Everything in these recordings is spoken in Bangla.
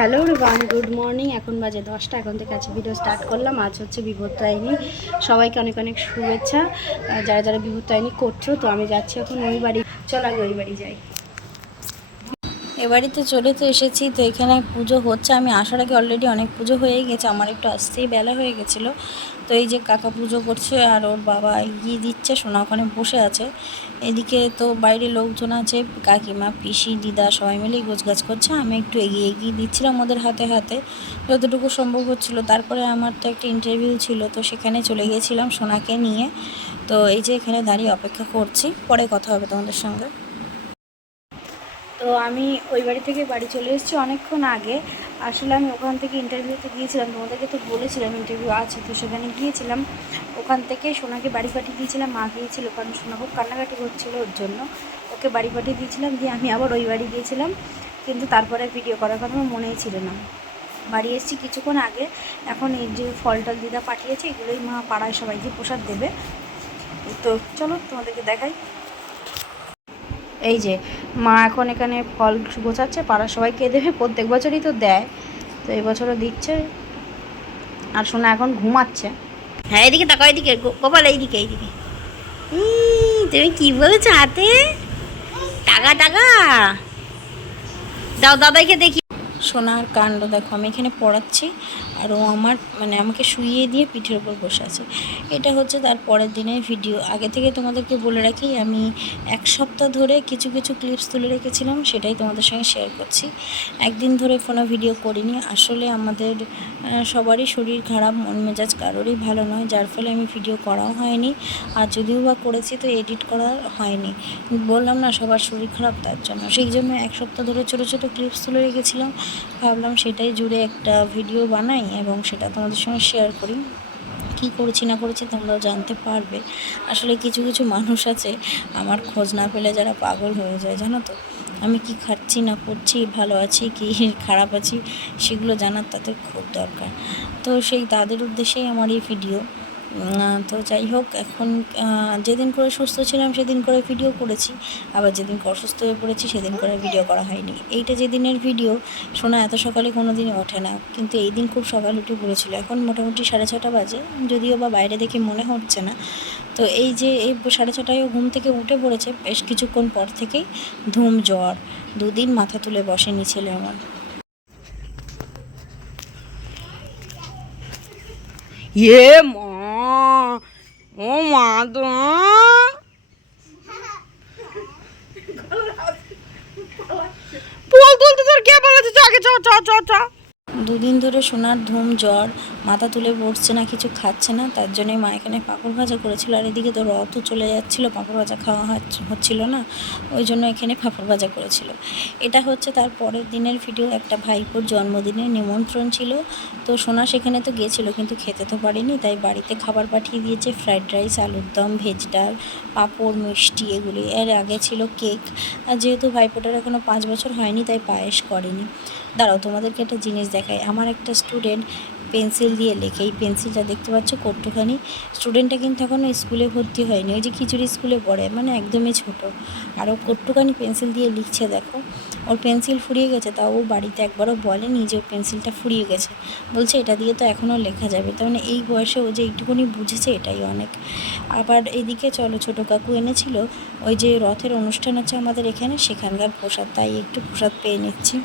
Hello Ruban good morning. এখন বাজে দশটা, এখন থেকে আছে ভিডিও স্টার্ট করলাম। আজ হচ্ছে বিভত্তায়নি সবাইকে অনেক অনেক শুভেচ্ছা। যারা যারা বিভত্তায়নি করছ, তো আমি যাচ্ছি এখন ওই বাড়ি। চল আগে ওই বাড়ি যাই। এ বাড়িতে চলে তো এসেছি, তো এখানে পুজো হচ্ছে। আমি আসার আগে অলরেডি অনেক পুজো হয়ে গেছে, আমার একটু আসতেই বেলা হয়ে গেছিল। তো এই যে কাকা পুজো করছে আর ওর বাবা এগিয়ে দিচ্ছে, সোনা ওখানে বসে আছে। এদিকে তো বাইরে লোকজন আছে, কাকিমা, পিসি, দিদা সবাই মিলেই গোছগাছ করছে। আমি একটু এগিয়ে এগিয়ে দিচ্ছিলাম ওদের হাতে হাতে। যতটুকু সম্ভব হচ্ছিল। তারপরে আমার তো একটা ইন্টারভিউ ছিল, তো সেখানে চলে গিয়েছিলাম সোনাকে নিয়ে। তো এই যে এখানে দাঁড়িয়ে অপেক্ষা করছি, পরে কথা হবে তোমাদের সঙ্গে। তো আমি ওই বাড়ি থেকে বাড়ি চলে এসেছি অনেকক্ষণ আগে। আসলে আমি ওখান থেকে ইন্টারভিউতে গিয়েছিলাম, তোমাদেরকে তো বলেছিলাম ইন্টারভিউ আছে তো সেখানে গিয়েছিলাম। ওখান থেকে সোনাকে বাড়ি পাঠিয়ে দিয়েছিলাম, মা গিয়েছিল কারণ সোনা খুব কান্নাকাটি করছিল ওর জন্য। ওকে বাড়ি পাঠিয়ে দিয়েছিলাম, দিয়ে আমি আবার ওই বাড়ি গিয়েছিলাম। কিন্তু তারপরে ভিডিও করার কথা আমার মনেই ছিল না। বাড়ি এসেছি কিছুক্ষণ আগে, এখন এই যে ফল টল দিদা পাঠিয়েছে, এগুলোই মা পাড়ায় সবাইকে প্রসাদ দেবে। তো চলো তোমাদেরকে দেখাই। এই যে, মা এখন এখানে ফল গোছাচ্ছে পাড়ার সবাইকে দেবে, প্রত্যেক বছরই তো দেয়। তো এবছরও দিচ্ছে। আর শোনা এখন ঘুমাচ্ছে। হ্যাঁ এদিকে তাকাও, এদিকে গোপাল এইদিকে এইদিকে। তুমি কি বলেছ হাতে? টাকা টাকা দাও, দাদাইকে দেখি। সোনার কাণ্ড, দেখো আমি এখানে পড়াচ্ছি আর ও আমার মানে আমাকে শুইয়ে দিয়ে পিঠের উপর বসে আছে। এটা হচ্ছে তার পরের দিনের ভিডিও। আগে থেকে তোমাদেরকে বলে রাখি, আমি এক সপ্তাহ ধরে কিছু কিছু ক্লিপস তুলে রেখেছিলাম, সেটাই তোমাদের সঙ্গে শেয়ার করছি। একদিন ধরে ফোনে ভিডিও করিনি। আসলে আমাদের সবারই শরীর খারাপ, মন মেজাজ কারোরই ভালো নয়, যার ফলে আমি ভিডিও করাও হয়নি। আর যদিও বা করেছি, তো এডিট করা হয়নি। বললাম না, সবার শরীর খারাপ, তার জন্য। সেই জন্য এক সপ্তাহ ধরে ছোটো ছোটো ক্লিপস তুলে রেখেছিলাম। ভাবলাম সেটাই জুড়ে একটা ভিডিও বানাই এবং সেটা তোমাদের সঙ্গে শেয়ার করি। কী করেছি না করেছি তোমরাও জানতে পারবে। আসলে কিছু কিছু মানুষ আছে, আমার খোঁজ না পেলে যারা পাগল হয়ে যায়, জানো তো? আমি কি খাচ্ছি, না করছি, ভালো আছি কি খারাপ আছি, সেগুলো জানার তাদের খুব দরকার। তো সেই তাদের উদ্দেশ্যেই আমার এই ভিডিও তো যাই হোক এখন যেদিন করে সুস্থ ছিলাম সেদিন করে ভিডিও করেছি। আবার যেদিন অসুস্থ হয়ে পড়েছি সেদিন করে ভিডিও করা হয়নি। এইটা যেদিনের ভিডিও শোনা এত সকালে কোনো দিনই ওঠে না। কিন্তু এই দিন খুব সকাল উঠে পড়েছিল। এখন মোটামুটি সাড়ে ছটা বাজে, যদিও বা বাইরে দেখে মনে হচ্ছে না। তো এই যে, এই সাড়ে ছটায় ঘুম থেকে উঠে পড়েছে, বেশ কিছুক্ষণ পর থেকেই ধুম, জ্বর, দুদিন মাথা তুলে বসেনি ছেলে আমার। ইয়ে ও মা তো তুলতে তোর কে বলেছে? চ আগে চ চ চ চ। দুদিন ধরে সোনার ধুম জ্বর মাথা তুলে বসছে না, কিছু খাচ্ছে না, তার জন্যই মা এখানে পাঁপড় ভাজা করেছিল। আর এদিকে তো রথ চলে যাচ্ছিল, পাঁপড় ভাজা খাওয়া হচ্ছ- হচ্ছিল না, ওই জন্য এখানে পাঁপড় ভাজা করেছিল। এটা হচ্ছে তার পরের দিনের ভিডিও একটা ভাইপোর জন্মদিনের নিমন্ত্রণ ছিল। তো সোনা সেখানে তো গিয়েছিল কিন্তু খেতে তো পারেনি, তাই বাড়িতে খাবার পাঠিয়ে দিয়েছে, ফ্রাইড রাইস, আলুর দম, ভেজ ডাল, পাঁপড়, মিষ্টি এগুলি। এর আগে ছিল কেক, আর যেহেতু ভাইপোটার এখনও পাঁচ বছর হয়নি, তাই পায়েস করেনি। দাঁড়াও, তোমাদেরকে একটা জিনিস দেখাই। আমার একটা স্টুডেন্ট পেন্সিল দিয়ে লেখে। এই পেন্সিলটা দেখতে পাচ্ছ কট্টুখানি স্টুডেন্টটা কিন্তু এখনও স্কুলে ভর্তি হয়নি। ওই যে খিচুড়ি স্কুলে পড়ে মানে একদমই ছোট। আর ও পেন্সিল দিয়ে লিখছে দেখো। ওর পেন্সিল ফুরিয়ে গেছে তাও ও বাড়িতে একবারও বলেনি যে ওর পেন্সিলটা ফুরিয়ে গেছে। বলছে এটা দিয়ে তো এখনও লেখা যাবে। তার মানে এই বয়সে ও যে একটুখানি বুঝেছে এটাই অনেক। আবার এদিকে চলো, ছোটো কাকু এনেছিল। ওই যে রথের অনুষ্ঠান হচ্ছে আমাদের এখানে, সেখানকার প্রসাদ। তাই একটু প্রসাদ পেয়ে নিচ্ছি।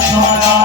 সমাজ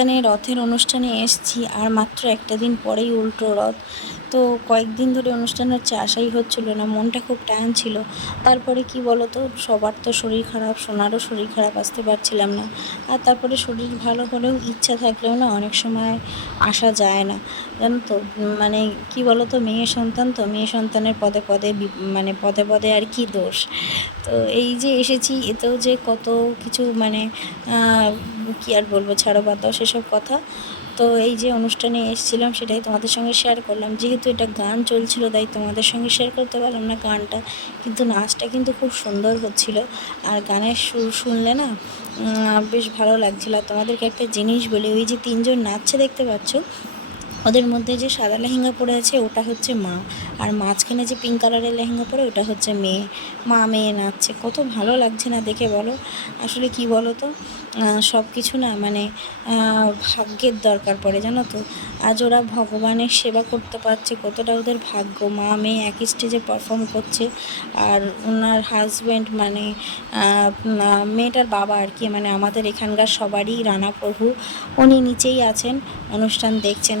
এখানে রথের অনুষ্ঠানে এসছি আর মাত্র একটা দিন পরেই উল্টো রথ। তো কয়েকদিন ধরে অনুষ্ঠান হচ্ছে, আশাই হচ্ছিল না, মনটা খুব টান ছিল। তারপরে কি বলো তো সবার তো শরীর খারাপ, সোনারও শরীর খারাপ, আসতে পারছিলাম না। আর তারপরে শরীর ভালো হলেও ইচ্ছা থাকলেও না, অনেক সময় আসা যায় না। জানো তো মানে কি বলো তো মেয়ে সন্তান তো, মেয়ে সন্তানের পদে পদে মানে পদে পদে আর কি দোষ। তো এই যে এসেছি, এতেও যে কত কিছু মানে কি আর বলব, ছাড়ো বাদ দাও সেসব কথা। তো এই যে অনুষ্ঠানে এসেছিলাম সেটাই তোমাদের সঙ্গে শেয়ার করলাম। যেহেতু এটা গান চলছিল, তাই তোমাদের সঙ্গে শেয়ার করতে পারলাম না গানটা। কিন্তু নাচটা কিন্তু খুব সুন্দর হচ্ছিল। আর গানের সুর শুনলে না বেশ ভালো লাগছিল। আর তোমাদেরকে একটা জিনিস বলি, ওই যে তিনজন নাচছে দেখতে পাচ্ছ ওদের মধ্যে যে সাদা লেহেঙ্গা পরে আছে, ওটা হচ্ছে মা। আর মাঝখানে যে পিঙ্ক কালারের লেহেঙ্গা পরে, ওটা হচ্ছে মেয়ে। মা মেয়ে নাচছে। কত ভালো লাগছে না দেখে বলো? আসলে কি বলো তো সব কিছু না মানে ভাগ্যের দরকার পড়ে, জানো তো? আজ ওরা ভগবানের সেবা করতে পারছে, কতটা ওদের ভাগ্য। মা মেয়ে একই স্টেজে পারফর্ম করছে। আর ওনার হাজব্যান্ড মানে মেয়েটার বাবা আর কি মানে আমাদের এখানকার সবারই রানা প্রভু উনি নিচেই আছেন। অনুষ্ঠান দেখছেন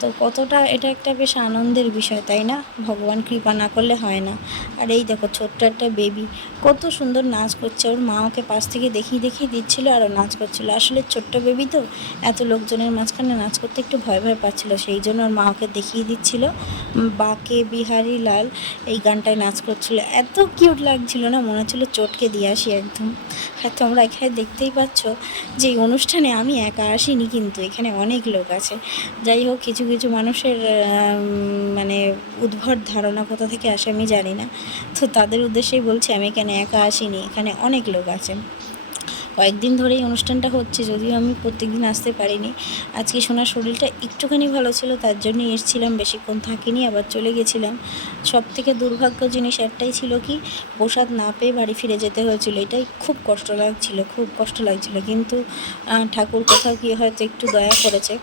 তো কতটা এটা একটা বেশ আনন্দের বিষয়, তাই না? ভগবান কৃপা না করলে হয় না। আর এই দেখো, ছোট্ট একটা বেবি কত সুন্দর নাচ করছে। ওর মা ওকে পাশ থেকে দেখিয়ে দেখিয়ে দিচ্ছিল আর ও নাচ করছিল। আসলে ছোট্ট বেবি তো, এত লোকজনের মাঝখানে নাচ করতে একটু ভয় ভয় পাচ্ছিল। সেই জন্য ওর মা ওকে দেখিয়ে দিচ্ছিল। বাকে, বিহারি লাল এই গানটায় নাচ করছিল। এত কিউট লাগছিল না? মনে হচ্ছিল চটকে দিয়ে আসি একদম। আর তোমরা এখানে দেখতেই পাচ্ছ যে এই অনুষ্ঠানে আমি একা আসিনি, কিন্তু এখানে অনেক লোক আছে। যাই হোক, কিছু কিছু মানুষের মানে উদ্ভট ধারণা কোথা থেকে আসে আমি জানি না। তো তাদের উদ্দেশ্যেই বলছি আমি এখানে একা আসিনি, এখানে অনেক লোক আছে। কয়েকদিন ধরেই অনুষ্ঠানটা হচ্ছে, যদিও আমি প্রত্যেকদিন আসতে পারিনি। আজকে সোনার শরীরটা একটুখানি ভালো ছিল, তার জন্যই এসেছিলাম, বেশিক্ষণ থাকিনি, আবার চলে গেছিলাম। সব থেকে দুর্ভাগ্য জিনিস একটাই ছিল কি, প্রসাদ না পেয়ে বাড়ি ফিরে যেতে হয়েছিল। এটাই খুব কষ্ট লাগছিল, খুব কষ্ট লাগছিল। কিন্তু ঠাকুর কোথাও গিয়ে হয়তো একটু দয়া করেছে।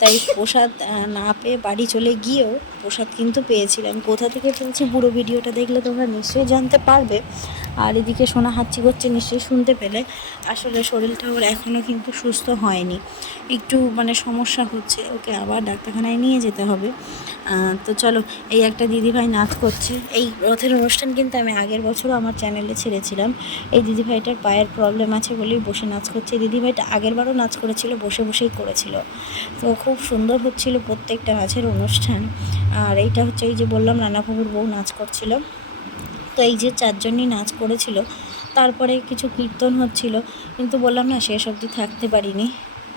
তাই প্রসাদ না পেয়ে বাড়ি চলে গিয়েও প্রসাদ কিন্তু পেয়েছিলাম কোথা থেকে পেয়েছি পুরো ভিডিওটা দেখলে তোমরা নিশ্চয়ই জানতে পারবে। আর এদিকে সোনা হাঁচি করছে নিশ্চয়ই শুনতে পেলে। আসলে শরীরটা ওর এখনও কিন্তু সুস্থ হয়নি। একটু মানে সমস্যা হচ্ছে, ওকে আবার ডাক্তারখানায় নিয়ে যেতে হবে। তো চলো, এই একটা দিদিভাই নাচ করছে। এই রথের অনুষ্ঠান কিন্তু আমি আগের বছরও আমার চ্যানেলে ছেড়েছিলাম। এই দিদিভাইটার পায়ের প্রবলেম আছে বলেই বসে নাচ করছে। দিদিভাইটা আগেরবারও নাচ করেছিল, বসে বসেই করেছিল। তো খুব সুন্দর হচ্ছিল প্রত্যেকটা নাচের অনুষ্ঠান। আর এইটা হচ্ছে এই যে বললাম রানাপুকুর বউ নাচ করছিল। তো এই যে চারজনই নাচ করেছিল, তারপরে কিছু কীর্তন হচ্ছিল। কিন্তু বললাম না, শেষ অবধি থাকতে পারিনি।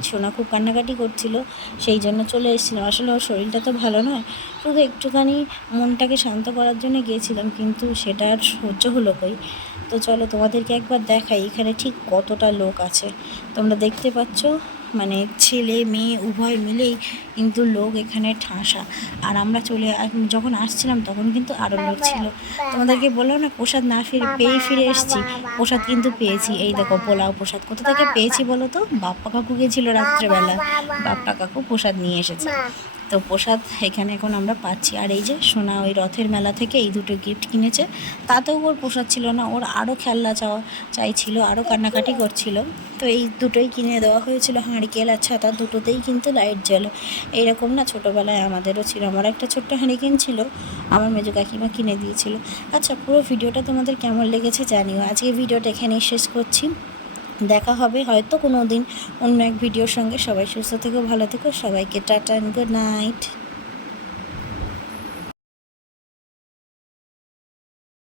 সোনা খুব কান্নাকাটি করছিল, সেই জন্য চলে এসেছিলাম। আসলে ওর শরীরটা তো ভালো নয়, শুধু একটুখানি মনটাকে শান্ত করার জন্য গিয়েছিলাম, কিন্তু সেটা আর সহ্য হলো কই? তো চলো তোমাদেরকে একবার দেখাই, এখানে ঠিক কতটা লোক আছে। তোমরা দেখতে পাচ্ছ? মানে ছেলে মেয়ে উভয় মিলেই কিন্তু লোক এখানে ঠাসা। আর আমরা চলে যখন আসছিলাম তখন কিন্তু আরও লোক ছিল। তোমাদেরকে বললাম না প্রসাদ না ফিরে পেয়ে ফিরে এসেছি। প্রসাদ কিন্তু পেয়েছি। এই দেখো পোলাও প্রসাদ। কোথা থেকে পেয়েছি বলো তো? বাপ্পা কাকু গেছিল রাত্রেবেলা। বাপ্পা কাকু প্রসাদ নিয়ে এসেছে। তো প্রসাদ এখানে এখন আমরা পাচ্ছি। আর এই যে সোনা ওই রথের মেলা থেকে এই দুটো গিফট কিনেছে, তাতেও ওর প্রসাদ ছিল না। ওর আরও খেলনা চাওয়া চাইছিল আরও কান্নাকাটি করছিল। তো এই দুটোই কিনে দেওয়া হয়েছিল, হাঁড়িকেল আর ছাতা দুটোতেই কিন্তু লাইট জ্বলে। এইরকম না ছোটোবেলায় আমাদেরও ছিল। আমার একটা ছোট্ট হাঁড়িকেন ছিল, আমার মেজো কাকিমা কিনে দিয়েছিল। আচ্ছা পুরো ভিডিওটা তোমাদের কেমন লেগেছে জানিও। আজকে ভিডিওটা এখানেই শেষ করছি। দেখা হবে। হয়তো কোনো দিন অন্য এক ভিডিওর সঙ্গে। সবাই সুস্থ থেকো, ভালো থেকো। সবাইকে টাটা গুড নাইট